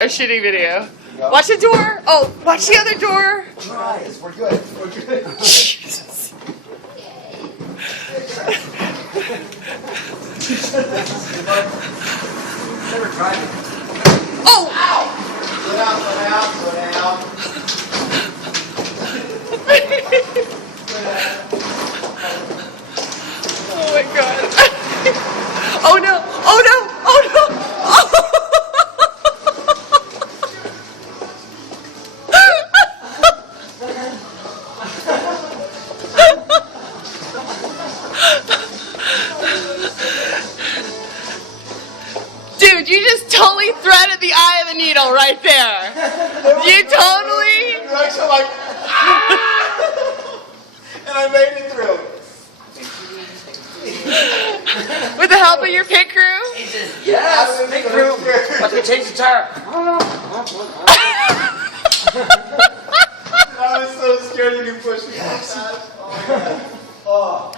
A shitty video. Watch the door. Oh, watch the other door. Guys, we're good. We're good. Jesus. Never tried it. Oh! Ow! Slow down, slow down, slow down. Oh my god. Oh no! Oh no! Oh no! Oh. Dude, you just totally threaded the eye of the needle right there. You totally... Direction like, and I made it through. With the help of your pit crew? Yes, big crew. Let's go change the tire. I was so scared when you pushed me. Oh my god. Oh.